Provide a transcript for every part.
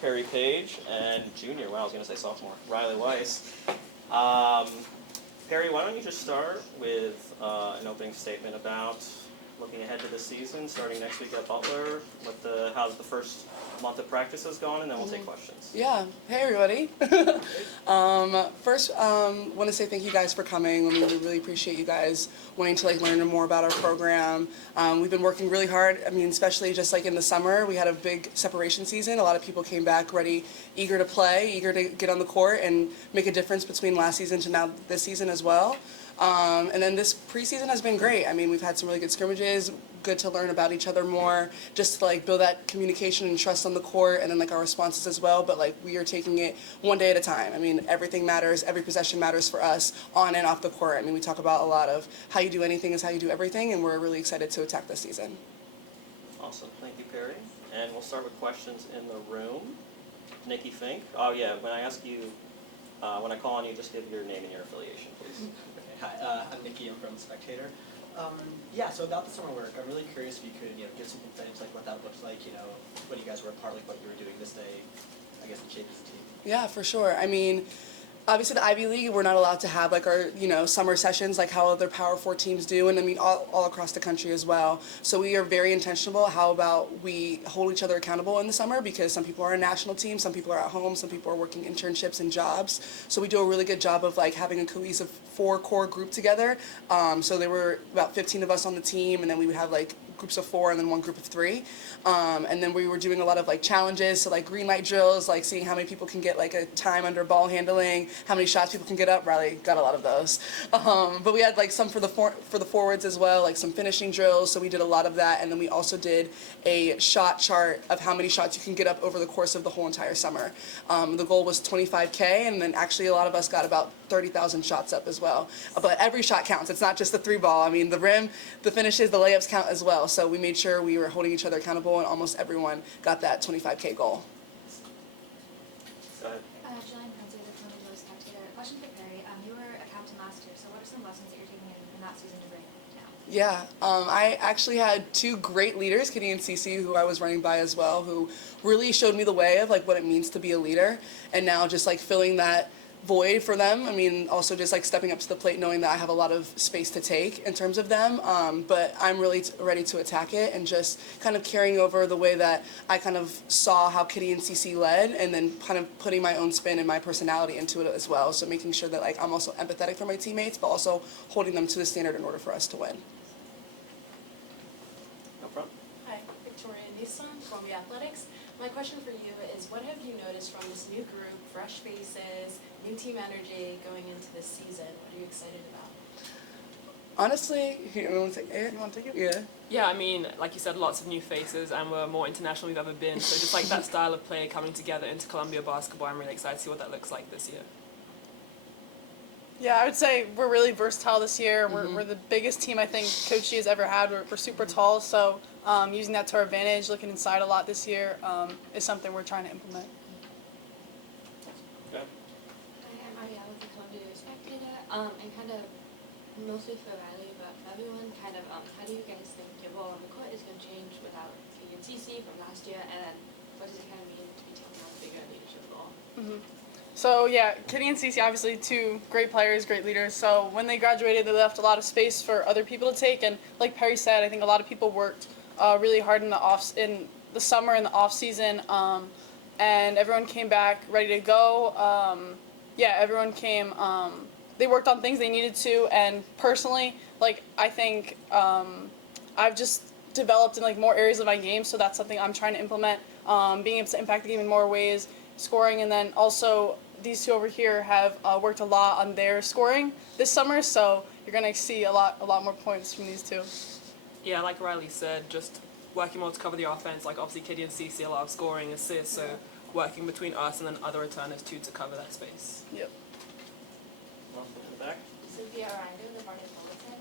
Perri Page, and junior, wow, I was going to say sophomore, Riley Weiss. Perri, why don't you just start with an opening statement about looking ahead to the season, starting next week at Butler, how's the first month of practice has gone, and then we'll take questions. Yeah. Hey, everybody. First, want to say thank you guys for coming. I mean, we really appreciate you guys wanting to learn more about our program. We've been working really hard. I mean, especially just in the summer, we had a big separation season. A lot of people came back ready, eager to play, eager to get on the court and make a difference between last season to now this season as well. And then this preseason has been great. I mean, we've had some really good scrimmages, good to learn about each other more, just to build that communication and trust on the court, and then our responses as well. But we are taking it one day at a time. I mean, everything matters, every possession matters for us on and off the court. I mean, we talk about a lot of how you do anything is how you do everything, and we're really excited to attack this season. Awesome, thank you, Perri. And we'll start with questions in the room. Nikki Fink. Oh yeah, when I ask you, when I call on you, just give your name and your affiliation, please. Hi, I'm Nikki. I'm from Spectator. Yeah, so about the summer work, I'm really curious if you could, give some insights what that looks like, when you guys were apart, what you were doing this day, I guess, to shape as a team. Yeah, for sure. I mean, obviously the Ivy League, we're not allowed to have our, summer sessions like how other Power 4 teams do, and I mean all across the country as well. So we are very intentional. How about we hold each other accountable in the summer, because some people are a national team, some people are at home, some people are working internships and jobs. So we do a really good job of having a cohesive 4 core group together. So there were about 15 of us on the team, and then we would have groups of 4 and then 1 group of 3. And then we were doing a lot of challenges, so green light drills, seeing how many people can get a time under ball handling, how many shots people can get up. Riley got a lot of those. But we had some for the forwards as well, some finishing drills, so we did a lot of that. And then we also did a shot chart of how many shots you can get up over the course of the whole entire summer. The goal was 25K, and then actually a lot of us got about 30,000 shots up as well. But every shot counts. It's not just the 3-ball. I mean, the rim, the finishes, the layups count as well. So we made sure we were holding each other accountable, and almost everyone got that 25K goal. Go ahead. Jillian Prince, the Collectibles Spectator. Question for Perri. You were a captain last year, so what are some lessons that you're taking in that season to bring now? Yeah, I actually had 2 great leaders, Kitty and Cece, who I was running by as well, who really showed me the way of what it means to be a leader, and now just filling that void for them. I mean, also just stepping up to the plate, knowing that I have a lot of space to take in terms of them, but I'm really ready to attack it, and just kind of carrying over the way that I kind of saw how Kitty and Cece led, and then kind of putting my own spin and my personality into it as well. So making sure that I'm also empathetic for my teammates, but also holding them to the standard in order for us to win. No problem. Hi, Victoria Nissan from the Athletics. My question for you is, what have you noticed from this new group, fresh faces, new team energy going into this season? What are you excited about? Honestly, you want to take it? Yeah. Yeah, I mean, like you said, lots of new faces, and we're more international than we've ever been. So just that style of play coming together into Columbia basketball, I'm really excited to see what that looks like this year. Yeah, I would say we're really versatile this year. We're the biggest team I think Coach G has ever had. We're super tall, so using that to our advantage, looking inside a lot this year, is something we're trying to implement. Okay. Hi, I'm Arielle with the Columbia Spectator, and kind of mostly for Riley, but for everyone, kind of, how do you guys think your role on the court is going to change without Kitty and Cece from last year, and then what does it kind of mean to be taking on a bigger leadership role? So yeah, Kitty and Cece, obviously 2 great players, great leaders. So when they graduated, they left a lot of space for other people to take. And like Perri said, I think a lot of people worked really hard in the summer and the off season, and everyone came back ready to go. Yeah, everyone came. They worked on things they needed to, and personally, I think I've just developed in more areas of my game. So that's something I'm trying to implement. Being able to impact the game in more ways, scoring, and then also these 2 over here have worked a lot on their scoring this summer, so you're going to see a lot more points from these 2. Yeah, like Riley said, just working more to cover the offense. Obviously Kitty and Cece, a lot of scoring, assists, so working between us and then other returners too to cover that space. Yep. One in the back. Sophia Aranda, the Barclays Bulletin.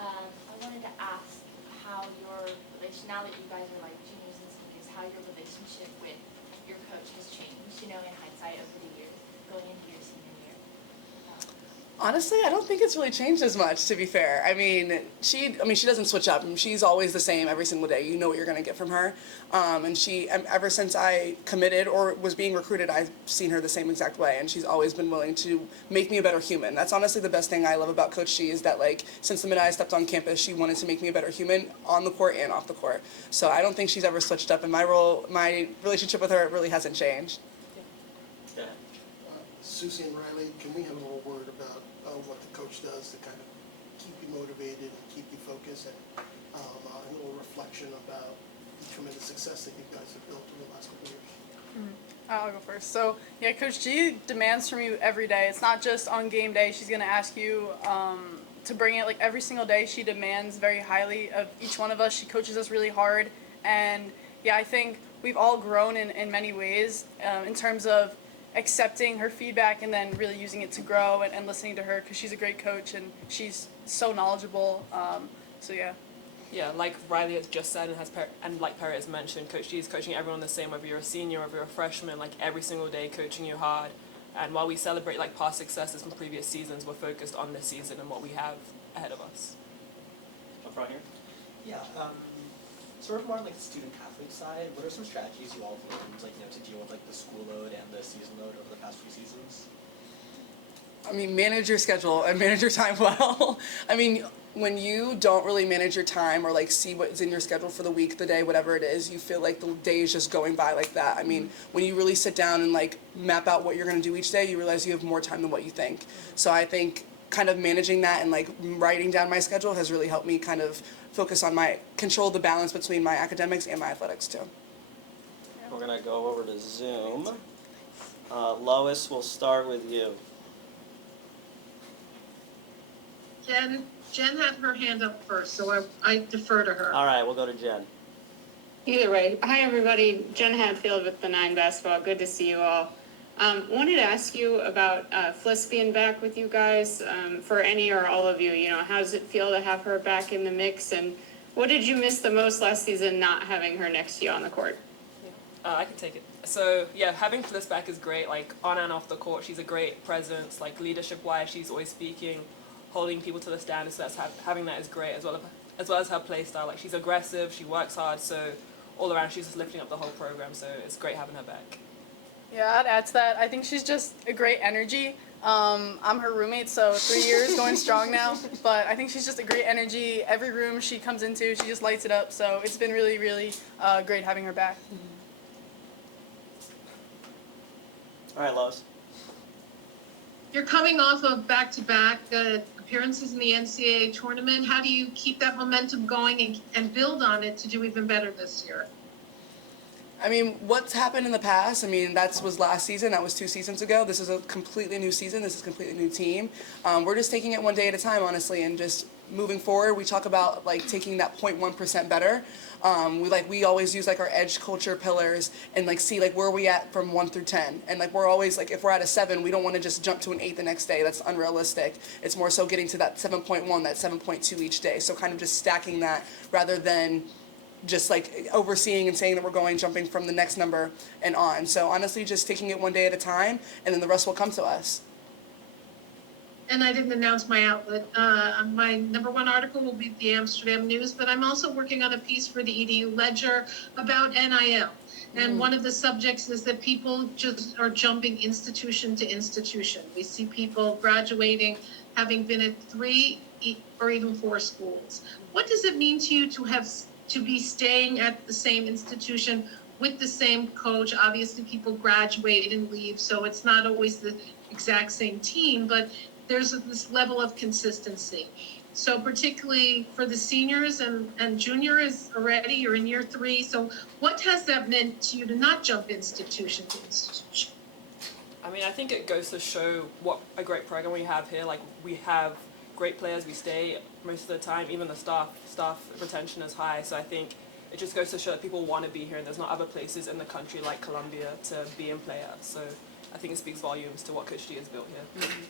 I wanted to ask how your relation, now that you guys are juniors and seniors, how your relationship with your coach has changed, in hindsight over the years, going into your senior year. Honestly, I don't think it's really changed as much, to be fair. She doesn't switch up. She's always the same every single day. You know what you're going to get from her. Ever since I committed or was being recruited, I've seen her the same exact way, and she's always been willing to make me a better human. That's honestly the best thing I love about Coach G is that, like, since the minute I stepped on campus, she wanted to make me a better human on the court and off the court. So I don't think she's ever switched up, and my relationship with her really hasn't changed. Yeah. Susie and Riley, can we have a little word about what the coach does to kind of keep you motivated and keep you focused, and a little reflection about the tremendous success that you guys have built over the last couple of years? I'll go first. So, yeah, Coach G demands from you every day. It's not just on game day. She's going to ask you to bring it, like, every single day. She demands very highly of each one of us. She coaches us really hard. And, yeah, I think we've all grown in many ways in terms of accepting her feedback and then really using it to grow and listening to her, because she's a great coach and she's so knowledgeable. So, yeah. Yeah, like Riley has just said and like Perri has mentioned, Coach G is coaching everyone the same, whether you're a senior, whether you're a freshman, like every single day coaching you hard. And while we celebrate like past successes from previous seasons, we're focused on this season and what we have ahead of us. Up front here. Yeah, sort of more on like the student athlete side, what are some strategies you all have learned, like, to deal with like the school load and the season load over the past few seasons? Manage your schedule and manage your time well. When you don't really manage your time or like see what's in your schedule for the week, the day, whatever it is, you feel like the day is just going by like that. When you really sit down and like map out what you're going to do each day, you realize you have more time than what you think. So I think kind of managing that and like writing down my schedule has really helped me kind of focus on control the balance between my academics and my athletics too. We're going to go over to Zoom. Lois, we'll start with you. Jen had her hand up first, so I defer to her. All right, we'll go to Jen. Either way. Hi, everybody. Jen Hadfield with the 9 Basketball. Good to see you all. Wanted to ask you about Fliss being back with you guys. For any or all of you, how does it feel to have her back in the mix? And what did you miss the most last season not having her next to you on the court? I can take it. So, yeah, having Fliss back is great. Like, on and off the court, she's a great presence. Like, leadership-wise, she's always speaking, holding people to the standards, so having that is great, as well as her play style. Like, she's aggressive, she works hard, so all around she's just lifting up the whole program, so it's great having her back. Yeah, I'd add to that. I think she's just a great energy. I'm her roommate, so 3 years going strong now, but I think she's just a great energy. Every room she comes into, she just lights it up, so it's been really, really great having her back. All right, Lois. You're coming off of back-to-back appearances in the NCAA tournament. How do you keep that momentum going and build on it to do even better this year? What's happened in the past, that was last season, that was 2 seasons ago. This is a completely new season, this is a completely new team. We're just taking it one day at a time, honestly, and just moving forward. We talk about like taking that 0.1% better. We always use like our edge culture pillars and like see like where are we at from 1 through 10. And like we're always like if we're at a 7, we don't want to just jump to an 8 the next day. That's unrealistic. It's more so getting to that 7.1, that 7.2 each day. So kind of just stacking that rather than just like overseeing and saying that we're jumping from the next number and on. So honestly, just taking it one day at a time, and then the rest will come to us. And I didn't announce my outlet. My #1 article will be the Amsterdam News, but I'm also working on a piece for the EDU Ledger about NIL. And one of the subjects is that people just are jumping institution to institution. We see people graduating, having been at 3 or even 4 schools. What does it mean to you to be staying at the same institution with the same coach? Obviously, people graduate and leave, so it's not always the exact same team, but there's this level of consistency. So particularly for the seniors and juniors already, you're in year 3. So what has that meant to you to not jump institution to institution? I think it goes to show what a great program we have here. Like, we have great players, we stay most of the time, even the staff retention is high. So I think it just goes to show that people want to be here, and there's not other places in the country like Columbia to be and play at. So I think it speaks volumes to what Coach G has built here. Mm-hmm.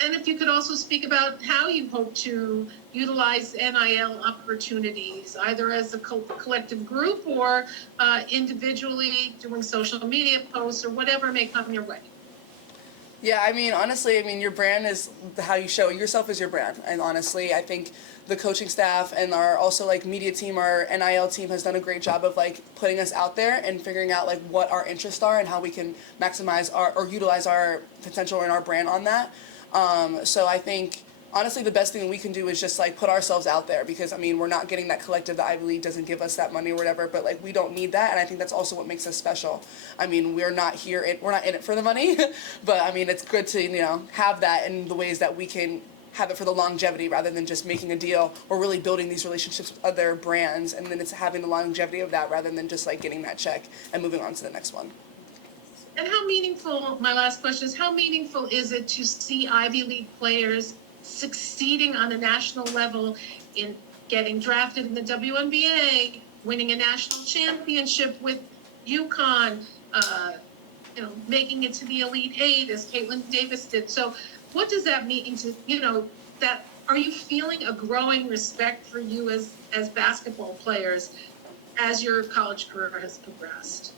And if you could also speak about how you hope to utilize NIL opportunities, either as a collective group or individually doing social media posts or whatever may come your way. Yeah, I mean, honestly, I mean, your brand is how you show yourself is your brand. And honestly, I think the coaching staff and our also like media team, our NIL team has done a great job of like putting us out there and figuring out like what our interests are and how we can maximize our or utilize our potential and our brand on that. So I think honestly the best thing we can do is just like put ourselves out there because I mean we're not getting that collective. The Ivy League doesn't give us that money or whatever, but like we don't need that, and I think that's also what makes us special. I mean we're not in it for the money, but I mean it's good to have that in the ways that we can have it for the longevity rather than just making a deal or really building these relationships with other brands, and then it's having the longevity of that rather than just like getting that check and moving on to the next one. And how meaningful, my last question is, how meaningful is it to see Ivy League players succeeding on a national level in getting drafted in the WNBA, winning a national championship with UConn, making it to the Elite Eight as Caitlin Davis did. So what does that mean to, that are you feeling a growing respect for you as basketball players as your college career has progressed?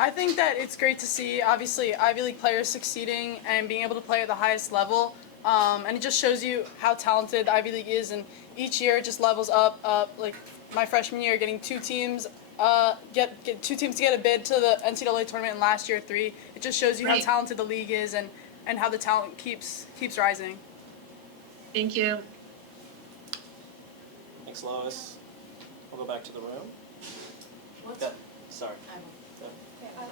I think that it's great to see, obviously, Ivy League players succeeding and being able to play at the highest level. And it just shows you how talented the Ivy League is. And each year it just levels up. Like my freshman year, getting two teams get two teams to get a bid to the NCAA tournament, and last year 3. It just shows you how talented the league is and how the talent keeps rising. Thank you. Thanks, Lois. We'll go back to the room. What's Sorry.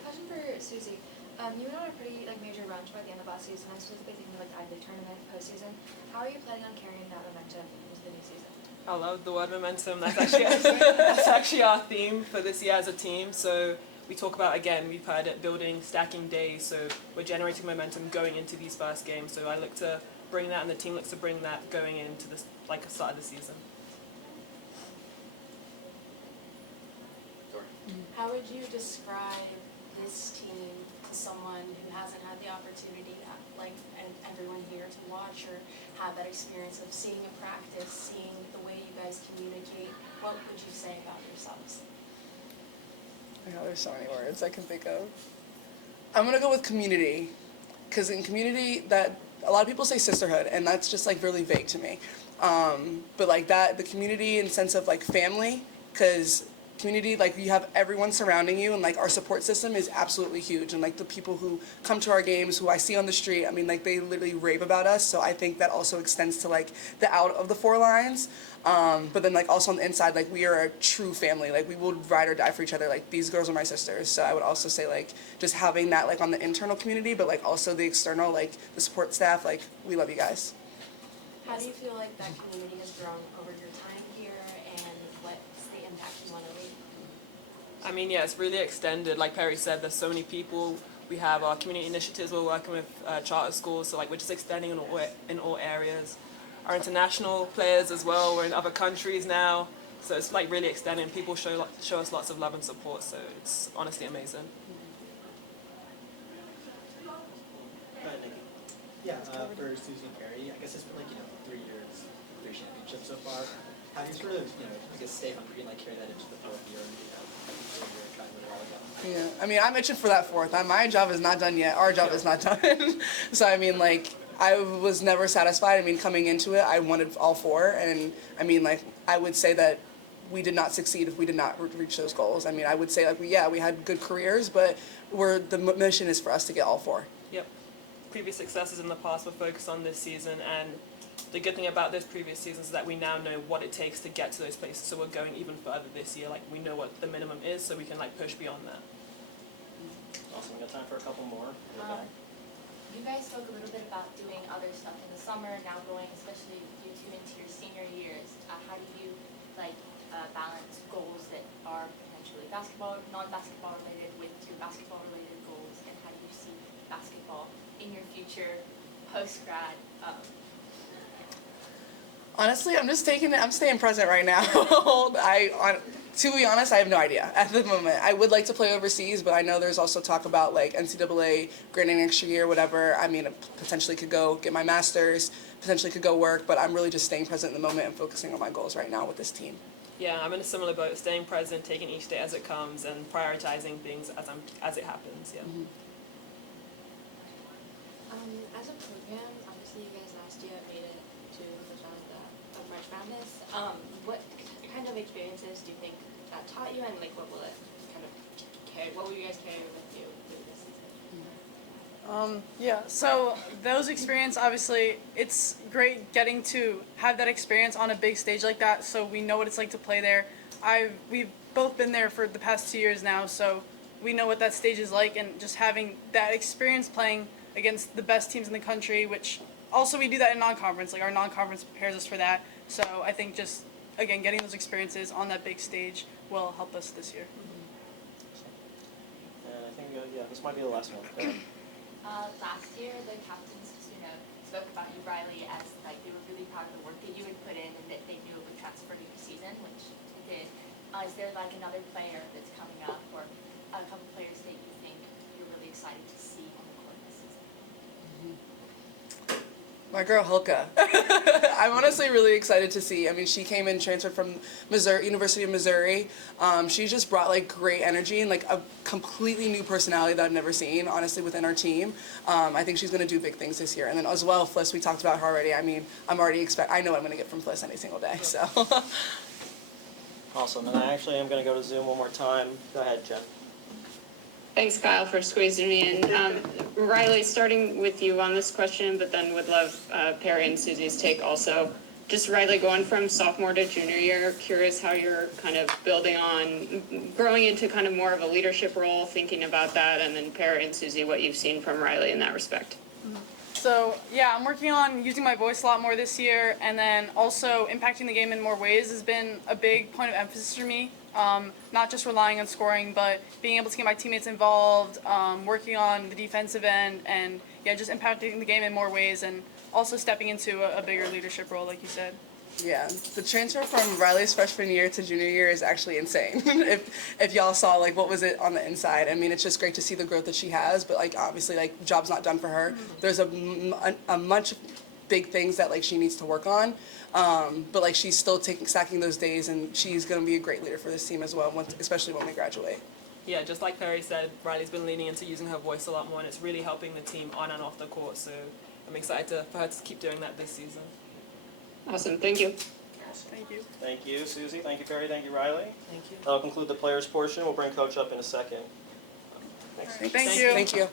Question for Susie. You went on a pretty major run toward the end of last season. I'm specifically thinking of the Ivy League tournament postseason. How are you planning on carrying that momentum into the new season? I love the word momentum. That's actually our theme for this year as a team. So we talk about, again, we've heard it, building, stacking days. So we're generating momentum going into these first games. So I look to bring that, and the team looks to bring that going into the start of the season. How would you describe this team to someone who hasn't had the opportunity, and everyone here, to watch or have that experience of seeing a practice, seeing the way you guys communicate? What would you say about yourselves? There's so many words I can think of. I'm gonna go with community, because in community, that a lot of people say sisterhood, and that's just really vague to me. But the community in sense of family, because community, you have everyone surrounding you, and our support system is absolutely huge, and the people who come to our games, who I see on the street, I mean they literally rave about us. So I think that also extends to the out of the 4 lines, but then also on the inside, we are a true family. We will ride or die for each other. These girls are my sisters. So I would also say just having that on the internal community, but also the external, the support staff, we love you guys. How do you feel like that community has grown over your time here, and what's the impact you want to leave? I mean, yeah, it's really extended. Like Perri said, there's so many people. We have our community initiatives. We're working with charter schools, so we're just extending in all areas. Our international players as well. We're in other countries now, so it's really extending. People show us lots of love and support. So it's honestly amazing. Go ahead, Nikki. Yeah, for Susie and Perri, I guess it's been 3 years, 3 championships so far. How do you sort of, stay hungry and carry that into the 4th year and try to win it all again? Yeah, I mean, I'm itching for that 4th. My job is not done yet. Our job is not done. So I mean, I was never satisfied. I mean, coming into it, I wanted all 4, and I mean, I would say that we did not succeed if we did not reach those goals. I mean, I would say we had good careers, but the mission is for us to get all 4. Yep. Previous successes in the past were focused on this season, and the good thing about this previous season is that we now know what it takes to get to those places. So we're going even further this year. We know what the minimum is, so we can push beyond that. Awesome. We got time for a couple more. You guys spoke a little bit about doing other stuff in the summer, now going, especially you 2 into your senior years. How do you balance goals that are potentially non-basketball related with your basketball related goals, and how do you see basketball in your future post-grad? Honestly, I'm just taking it. I'm staying present right now. To be honest, I have no idea at the moment. I would like to play overseas, but I know there's also talk about NCAA granting an extra year, whatever. I mean, potentially could go get my master's, potentially could go work, but I'm really just staying present in the moment and focusing on my goals right now with this team. Yeah, I'm in a similar boat, staying present, taking each day as it comes, and prioritizing things as it happens. Yeah. As a program, obviously you guys last year made it to the round of March Madness. What kind of experiences do you think that taught you, and like what will it kind of carry? What will you guys carry with you through this season? Yeah, so those experience, obviously, it's great getting to have that experience on a big stage like that, so we know what it's like to play there. We've both been there for the past 2 years now, so we know what that stage is like, and just having that experience playing against the best teams in the country, which also we do that in non-conference, like our non-conference prepares us for that. So I think just, again, getting those experiences on that big stage will help us this year. And I think, this might be the last one. Go ahead. Last year, the captains, spoke about you, Riley, as like they were really proud of the work that you had put in and that they knew it would transfer to your season, which it did. Is there like another player that's coming up, or a couple players that you think you're really excited to see on the court this season? My girl Hulka. I'm honestly really excited to see. I mean, she came and transferred from University of Missouri. She just brought like great energy and like a completely new personality that I've never seen, honestly, within our team. I think she's going to do big things this year. And then as well, Fliss, we talked about her already. I mean, I know what I'm going to get from Fliss any single day. So. Awesome. And I actually am going to go to Zoom one more time. Go ahead, Jen. Thanks, Kyle, for squeezing me in. Riley, starting with you on this question, but then would love Perri and Susie's take also. Just Riley, going from sophomore to junior year, curious how you're kind of building on, growing into kind of more of a leadership role, thinking about that, and then Perri and Susie, what you've seen from Riley in that respect. So yeah, I'm working on using my voice a lot more this year, and then also impacting the game in more ways has been a big point of emphasis for me. Not just relying on scoring, but being able to get my teammates involved, working on the defensive end, and yeah, just impacting the game in more ways, and also stepping into a bigger leadership role, like you said. Yeah, the transfer from Riley's freshman year to junior year is actually insane. if y'all saw like what was it on the inside, I mean, it's just great to see the growth that she has. But like obviously, like job's not done for her. There's a bunch of big things that like she needs to work on. But like she's still stacking those days, and she's gonna be a great leader for this team as well, especially when we graduate. Yeah, just like Perri said, Riley's been leaning into using her voice a lot more, and it's really helping the team on and off the court. So I'm excited for her to keep doing that this season. Awesome, thank you. Thank you. Thank you, Susie. Thank you, Perri. Thank you, Riley. Thank you. That'll conclude the players portion. We'll bring Coach up in a second. Thanks. Thank you.